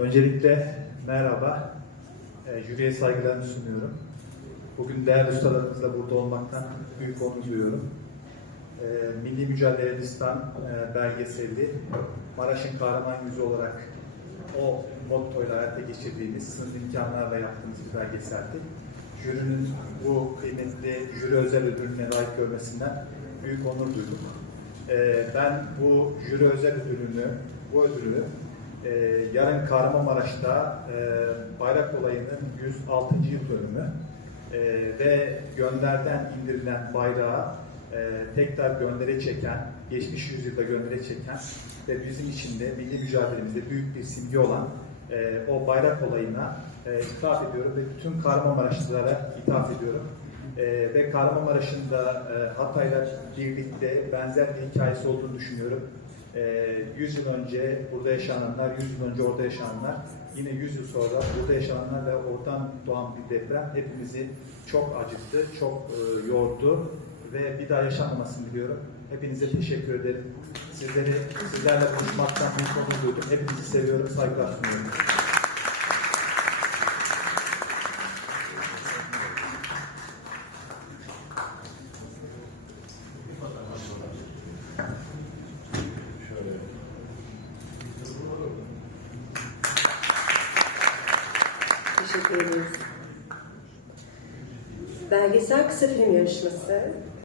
Öncelikle merhaba, e, jüriye saygılarımı sunuyorum. Bugün değerli ustalarımızla burada olmaktan büyük onur duyuyorum. E, Milli Mücadele Listan e, belgeseli, Maraş'ın kahraman yüzü olarak o mottoyla hayata geçirdiğimiz, sınırlı imkanlarla yaptığımız bir belgeseldi. Jürinin bu kıymetli jüri özel ödülüne layık görmesinden büyük onur duydum. E, ben bu jüri özel ödülünü, bu ödülü ee, yarın Kahramanmaraş'ta e, bayrak olayının 106. yıl dönümü e, ve gönderden indirilen bayrağı e, tekrar göndere çeken, geçmiş yüzyılda göndere çeken ve bizim için de milli mücadelemizde büyük bir simge olan e, o bayrak olayına e, ithaf ediyorum ve bütün Kahramanmaraşlılara ithaf ediyorum. E, ve Kahramanmaraş'ın da e, Hatay'la birlikte benzer bir hikayesi olduğunu düşünüyorum. Ee, 100 yıl önce burada yaşananlar, 100 yıl önce orada yaşananlar, yine 100 yıl sonra burada yaşananlar ve oradan doğan bir deprem hepimizi çok acıttı, çok e, yordu ve bir daha yaşanmamasını diliyorum. Hepinize teşekkür ederim. Sizleri, sizlerle büyük onur duydum. Hepinizi seviyorum, saygılar sunuyorum. Teşekkür ederiz. Belgesel kısa film yarışması